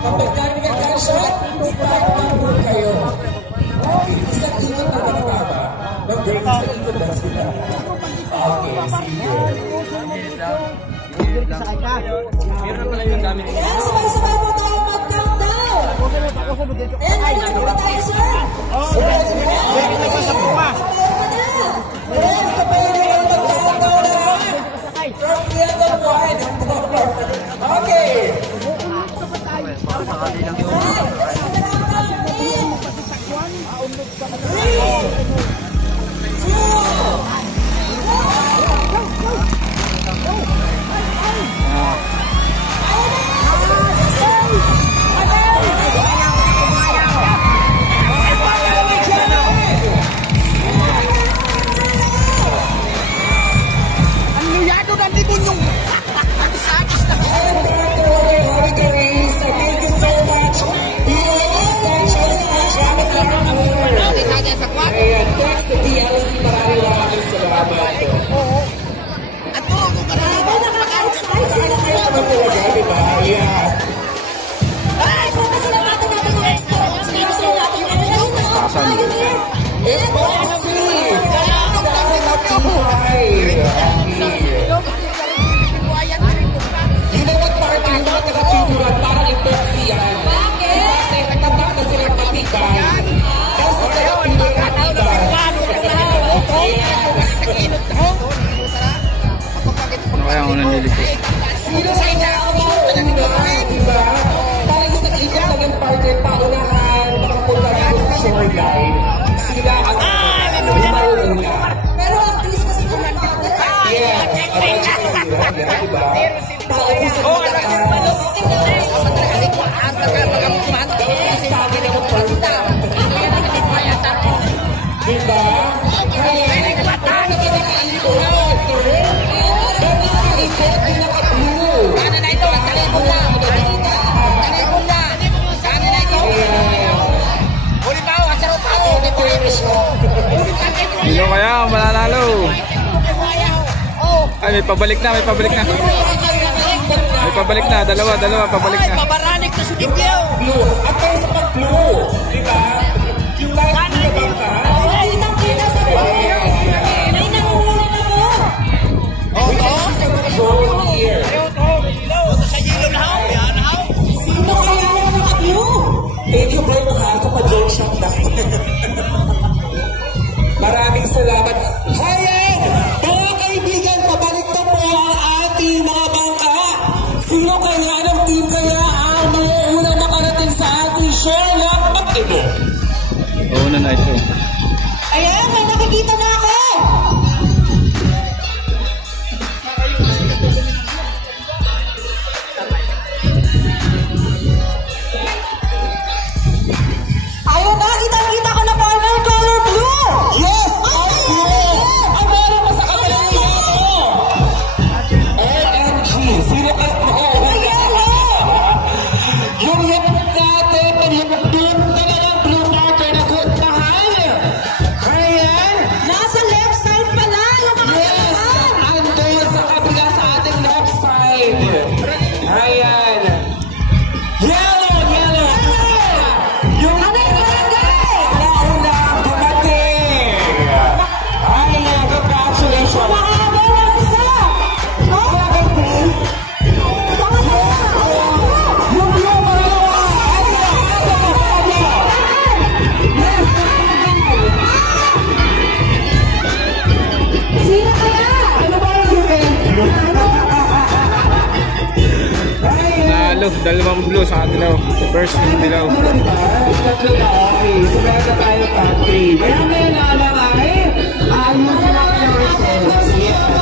Kapag galing ka shot, start na po kayo. Okay, isang ikot na tama. Mag-break sa ikot na sila. Okay, sige. Meron pala yung gamit. Ayan, sabay-sabay po tayo mag-countdown. Ayan, nalagay po tayo, sir. Ayan, sabay na yung mag-countdown na. From level 1. Okay. Sino sa inyo ako? Diba? Parang isang ikot na ng partner paunahan, makapunta na sa shore guide. Sila ang umauna. Pero ang please kasi kung naman. Yes. Diba? Paunahan sa matakas. Sabi na magpunta. Diba? Sino kaya ang mananalo? Ay, may pabalik na, may pabalik na. May pabalik na, dalawa, pabalik na. Pabaranik na sumigyo. At kayo sa pag-blue, di ba? Yung light na bangka. Kitang-kita sa buhay. May nangunguna na po. Sa yelo na haw. Yan na haw. Sino kaya ang naka-blue? Thank you, Brian, ha? Kapag joke shot na. Maraming salamat. Hayan! Mga kaibigan, pabalik na po ang ating mga bangka. Sino kaya ng team kaya ang mauunang makarating sa ating show? Lapat ito. Una na ito. Ayan, may nakikita na ako. Ayun na, kita-kita ko na partner color blue. Yes! Ang meron pa sa kanila yung yellow. OMG! Sino ka? Yung hip natin, yung blue talagang blue marker na good mahal. Ayan! Nasa left side pala yung mga Yes! Andun sa kabila sa ating left side. Ayan! Yellow! Yung nauna dumating! Ayan! Congratulations! mahaba na isa. Yung blue pangalawa! Sino kaya? Ano ba yung Nalo, dalawang blue sa dilaw. First yung dilaw. Tatlo na, okay. So meron na tayo top 3. Kaya ngayon na lang ay yung mga results. Yes.